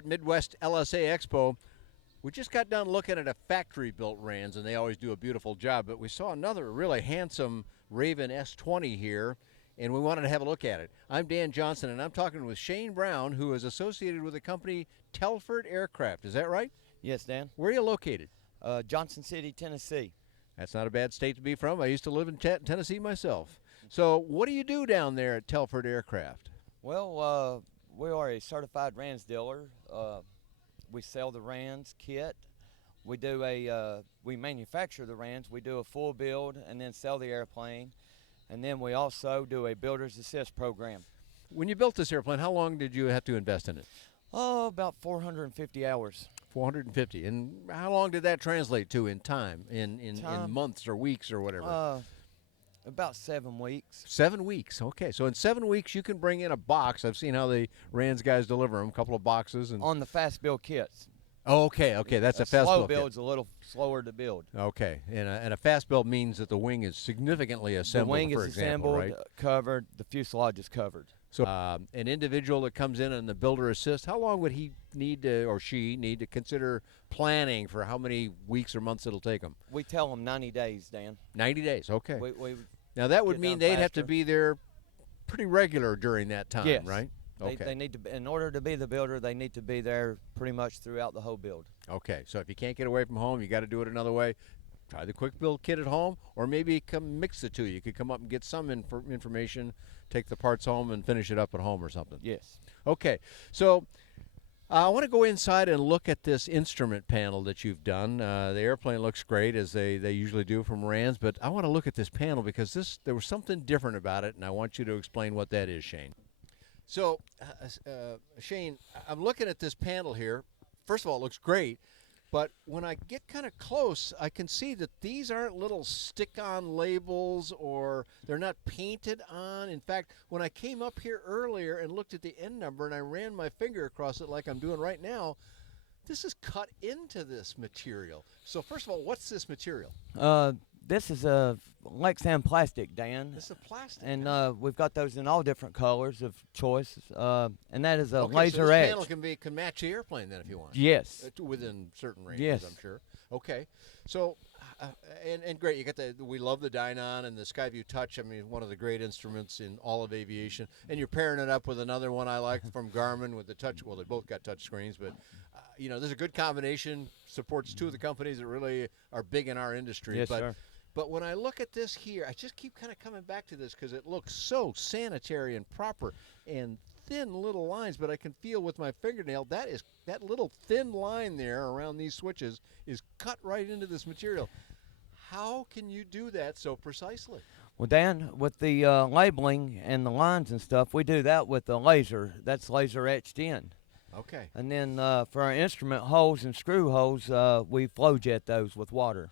at Midwest LSA Expo. We just got done looking at a factory-built RANS, and they always do a beautiful job, but we saw another really handsome Raven S20 here, and we wanted to have a look at it. I'm Dan Johnson, and I'm talking with Shane Brown, who is associated with the company Telford Aircraft. Is that right? Yes, Dan. Where are you located? Johnson City, Tennessee. That's not a bad state to be from. I used to live in Tennessee myself. So what do you do down there at Telford Aircraft? Well, we are a certified RANS dealer. We sell the RANS kit. We manufacture the RANS. We do a full build and then sell the airplane. And then we also do a builder's assist program. When you built this airplane, how long did you have to invest in it? Oh, about 450 hours. 450. And how long did that translate to in time, in months or weeks or whatever? About 7 weeks. 7 weeks. Okay. So in 7 weeks, you can bring in a box. I've seen how the RANS guys deliver them, a couple of boxes. And on the fast build kits. Oh, okay. Okay. That's a fast build kit. Slow build's a little slower to build. Okay. And a fast build means that the wing is significantly assembled, the wing for is example, assembled, right? Covered, the fuselage is covered. So an individual that comes in the builder assist, how long would he need to, or she need to consider planning for how many weeks or months it'll take them? We tell them 90 days, Dan. 90 days. Okay. We now that would mean they'd have to be there pretty regular during that time, yes. right? Okay. They need to, in order to be the builder, they need to be there pretty much throughout the whole build. Okay, so if you can't get away from home, you got to do it another way. Try the quick build kit at home, or maybe come mix the two. You could come up and get some information, take the parts home, and finish it up at home or something. Yes. Okay, so I want to go inside and look at this instrument panel that you've done. The airplane looks great, as they usually do from RANS, but I want to look at this panel because there was something different about it, and I want you to explain what that is, Shane. So, Shane, I'm looking at this panel here. First of all, it looks great, but when I get kind of close, I can see that these aren't little stick-on labels, or they're not painted on. In fact, when I came up here earlier and looked at the end number and I ran my finger across it like I'm doing right now, this is cut into this material. So first of all, what's this material? This is a Lexan plastic, Dan. This is a plastic. And we've got those in all different colors of choice. And that is a laser so this edge. panel can match the airplane then if you want. Yes. Within certain ranges, yes. I'm sure. Okay. So, and great, you got we love the Dynon and the Skyview Touch. I mean, one of the great instruments in all of aviation. And you're pairing it up with another one I like from Garmin with the touch. Well, they both got touch screens, but there's a good combination. Supports two of the companies that really are big in our industry. Yes, sir. But when I look at this here, I just keep kind of coming back to this because it looks so sanitary and proper and thin little lines, but I can feel with my fingernail that little thin line there around these switches is cut right into this material. How can you do that so precisely? Well, Dan, with the labeling and the lines and stuff, we do that with the laser. That's laser etched in. Okay. And then for our instrument holes and screw holes, we flow jet those with water.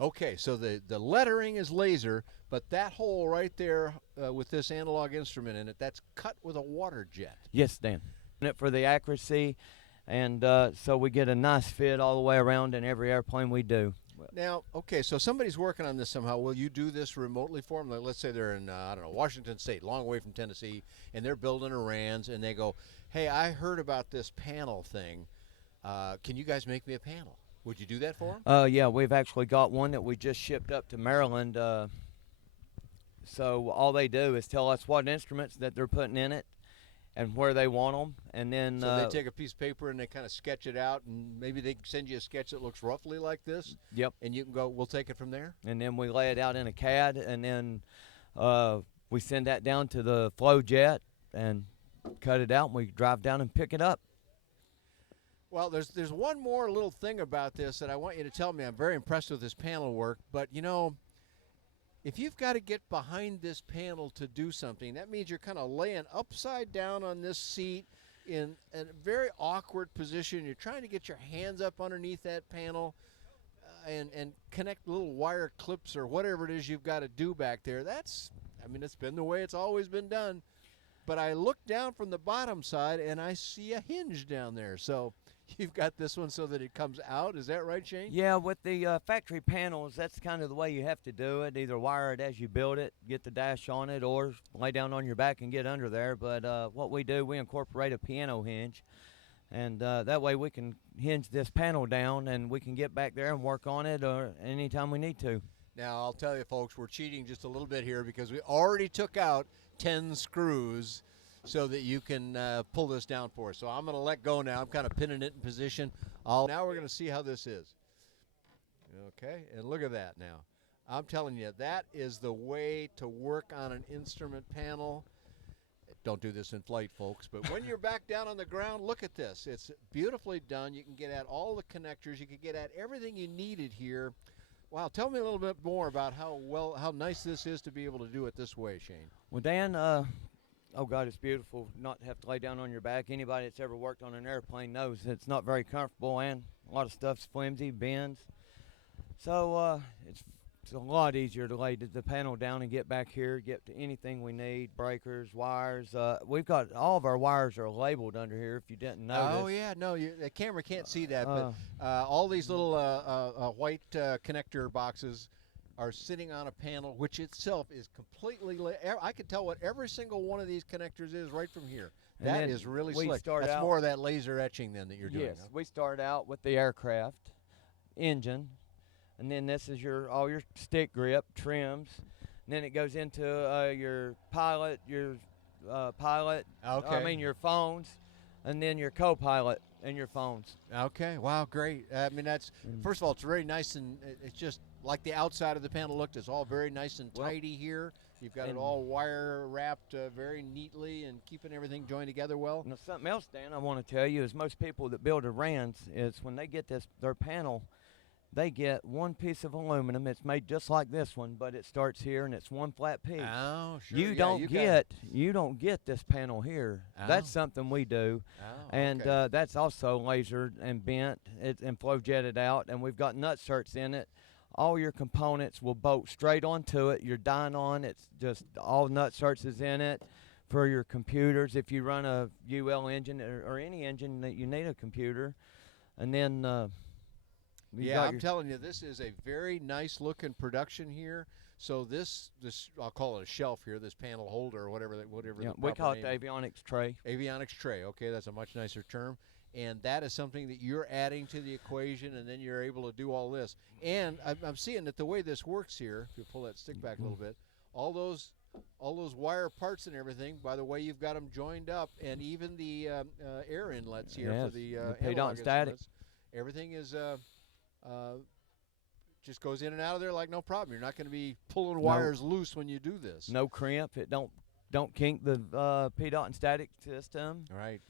Okay, so the lettering is laser, but that hole right there with this analog instrument in it, that's cut with a water jet. Yes, Dan. For the accuracy, and so we get a nice fit all the way around in every airplane we do. Now, okay, so somebody's working on this somehow. Will you do this remotely for them? Like, let's say they're in, Washington State, long way from Tennessee, and they're building a RANS, and they go, hey, I heard about this panel thing. Can you guys make me a panel? Would you do that for them? Yeah, we've actually got one that we just shipped up to Maryland. So all they do is tell us what instruments that they're putting in it and where they want them. And then so they take a piece of paper and they kind of sketch it out, and maybe they send you a sketch that looks roughly like this. Yep. And you can go, we'll take it from there? And then we lay it out in a CAD, and then we send that down to the flow jet and cut it out, and we drive down and pick it up. Well, there's one more little thing about this that I want you to tell me. I'm very impressed with this panel work, but if you've got to get behind this panel to do something, that means you're kind of laying upside down on this seat in a very awkward position. You're trying to get your hands up underneath that panel and connect little wire clips or whatever it is you've got to do back there. It's been the way it's always been done. But I look down from the bottom side and I see a hinge down there. So you've got this one so that it comes out. Is that right, Shane? Yeah, with the factory panels, that's kind of the way you have to do it. Either wire it as you build it, get the dash on it, or lay down on your back and get under there. But what we do, we incorporate a piano hinge And that way we can hinge this panel down and we can get back there and work on it anytime we need to. Now, I'll tell you, folks, we're cheating just a little bit here because we already took out 10 screws so that you can pull this down for us. So I'm going to let go now. I'm kind of pinning it in position. Now we're going to see how this is. Okay, and look at that now. I'm telling you, that is the way to work on an instrument panel. Don't do this in flight, folks, but when you're back down on the ground, look at this. It's beautifully done. You can get at all the connectors. You can get at everything you needed here. Wow, tell me a little bit more about how nice this is to be able to do it this way, Shane. Well, Dan, oh God, it's beautiful not to have to lay down on your back. Anybody that's ever worked on an airplane knows it's not very comfortable, and a lot of stuff's flimsy, bends. So it's a lot easier to lay the panel down and get back here, get to anything we need, breakers, wires. We've got all of our wires are labeled under here if you didn't notice. Oh, yeah, no, the camera can't see that, but all these little white connector boxes are sitting on a panel, which itself is completely I can tell what every single one of these connectors is right from here. That is really slick. That's more of that laser etching then that you're doing. Yes, huh? We start out with the aircraft engine. And then this is all your stick grip, trims. And then it goes into your pilot, your your phones, and then your co-pilot and your phones. Okay, wow, great. I mean, that's, first of all, it's very nice, and it's just like the outside of the panel looked. It's all very nice and tidy here. You've got it all wire wrapped very neatly and keeping everything joined together well. Now, something else, Dan, I want to tell you is most people that build a RANS is when they get their panel, they get one piece of aluminum. It's made just like this one, but it starts here and it's one flat piece. Oh, sure. You don't get this panel here. Oh. That's something we do. Oh, and okay. that's also lasered and bent and flow jetted out, and we've got nut certs in it. All your components will bolt straight onto it. Your dynon, it's just all nut certs is in it. For your computers, if you run a UL engine or any engine that you need a computer, and then yeah, I'm telling you, this is a very nice looking production here. So this I'll call it a shelf here, this panel holder or whatever yeah, we call it the avionics tray. Avionics tray. Okay, that's a much nicer term. And that is something that you're adding to the equation, and then you're able to do all this. And I'm seeing that the way this works here, if you pull that stick back a little bit, all those wire parts and everything, by the way you've got them joined up, and even the air inlets here for the analog static. Everything is just goes in and out of there like no problem. You're not going to be pulling wires loose when you do this. No crimp. It don't kink the PDOT and static system. All right.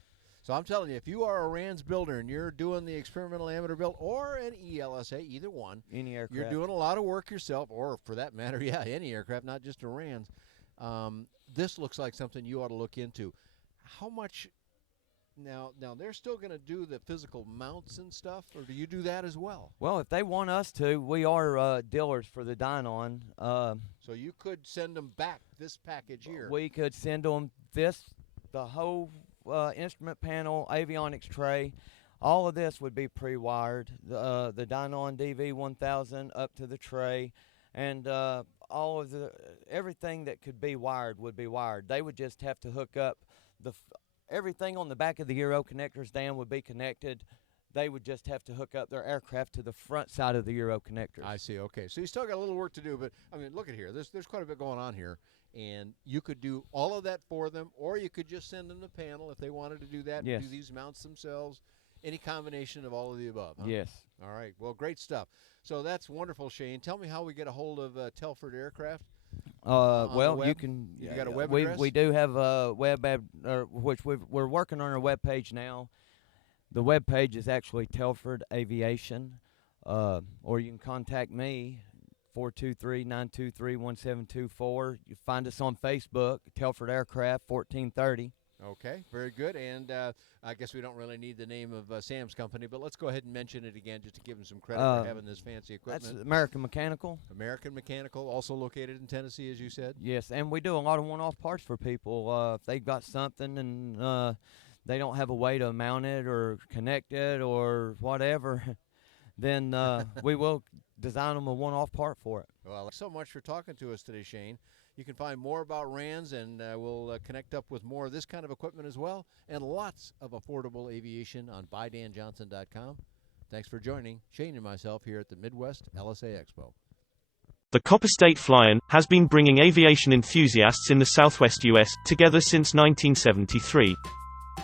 So I'm telling you, if you are a RANS builder and you're doing the experimental amateur build or an ELSA, either one, any aircraft, you're doing a lot of work yourself, or for that matter, yeah, any aircraft, not just a RANS. This looks like something you ought to look into. How much? Now they're still going to do the physical mounts and stuff, or do you do that as well? Well, if they want us to, we are dealers for the dynon. So you could send them back this package here. We could send them the whole instrument panel, avionics tray. All of this would be pre-wired. The dynon DV1000 up to the tray, and all of everything that could be wired would be wired. They would just have to hook up everything on the back of the Euro connectors, Dan, would be connected. They would just have to hook up their aircraft to the front side of the Euro connectors. I see. Okay, so you still got a little work to do, but I mean, look at here. There's quite a bit going on here, and you could do all of that for them, or you could just send them the panel if they wanted to do that. Yes. Do these mounts themselves. Any combination of all of the above. Huh? Yes. All right. Well, great stuff. So that's wonderful, Shane. Tell me how we get a hold of Telford Aircraft. Well, you can. You got a web address? We do have a web which we're working on our web page now. The web page is actually Telford Aviation, or you can contact me 423-923-1724. You find us on Facebook, Telford Aircraft 1430. Okay, very good. And I guess we don't really need the name of Sam's company, but let's go ahead and mention it again just to give him some credit for having this fancy equipment. That's American Mechanical. American Mechanical, also located in Tennessee, as you said. Yes, and we do a lot of one-off parts for people. If they've got something and they don't have a way to mount it or connect it or whatever, then we will design them a one-off part for it. Well, thanks so much for talking to us today, Shane. You can find more about RANS, and we'll connect up with more of this kind of equipment as well, and lots of affordable aviation on BuyDanJohnson.com. Thanks for joining Shane and myself here at the Midwest LSA Expo. The Copperstate Fly-In has been bringing aviation enthusiasts in the southwest U.S. together since 1973.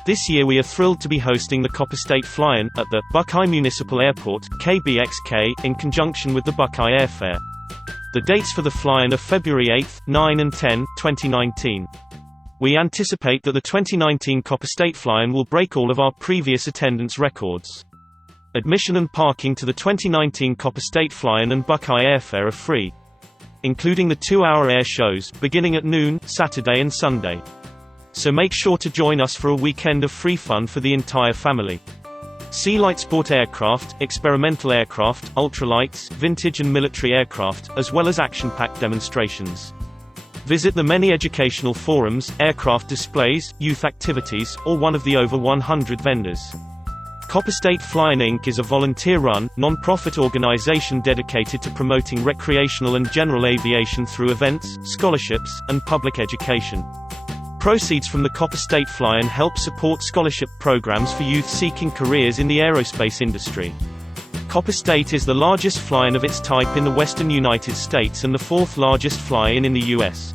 This year we are thrilled to be hosting the Copperstate Fly-In at the Buckeye Municipal Airport, KBXK, in conjunction with the Buckeye Airfair. The dates for the fly-in are February 8, 9 and 10, 2019. We anticipate that the 2019 Copperstate Fly-In will break all of our previous attendance records. Admission and parking to the 2019 Copperstate Fly-In and Buckeye Airfair are free, including the 2-hour air shows, beginning at noon, Saturday and Sunday. So make sure to join us for a weekend of free fun for the entire family. See light sport aircraft, experimental aircraft, ultralights, vintage and military aircraft, as well as action-packed demonstrations. Visit the many educational forums, aircraft displays, youth activities, or one of the over 100 vendors. Copperstate Fly-In Inc. is a volunteer-run, non-profit organization dedicated to promoting recreational and general aviation through events, scholarships, and public education. Proceeds from the Copperstate Fly-In help support scholarship programs for youth seeking careers in the aerospace industry. Copperstate is the largest fly-in of its type in the western United States and the 4th largest fly-in in the U.S.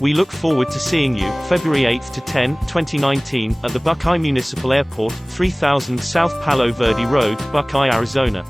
We look forward to seeing you, February 8 to 10, 2019, at the Buckeye Municipal Airport, 3000 South Palo Verde Road, Buckeye, Arizona.